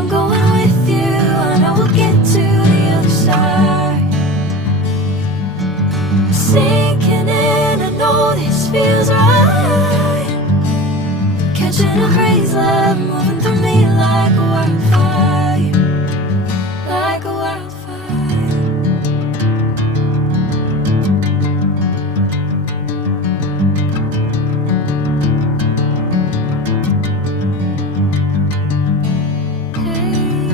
I'm going with you, I know we'll get to the other side. Sinking in, I know this feels right. Catching a crazy love moving through me like a wildfire, like a wildfire. Hey,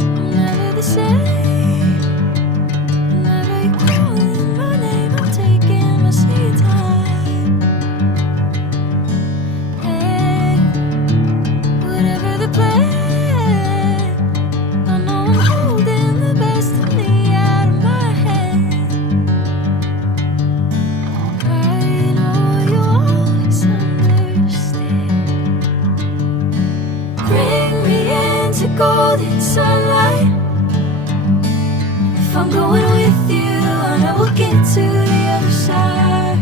I'm never the same. Whenever you're calling my name, I'm taking my sweet time. Hey, whatever the plan, I know I'm holding the best of me out of my hand. I know you always understand. Bring me into golden sunlight. If I'm going with you, I know we'll get to the other side.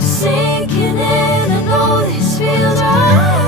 Sinking in, I know this feels right.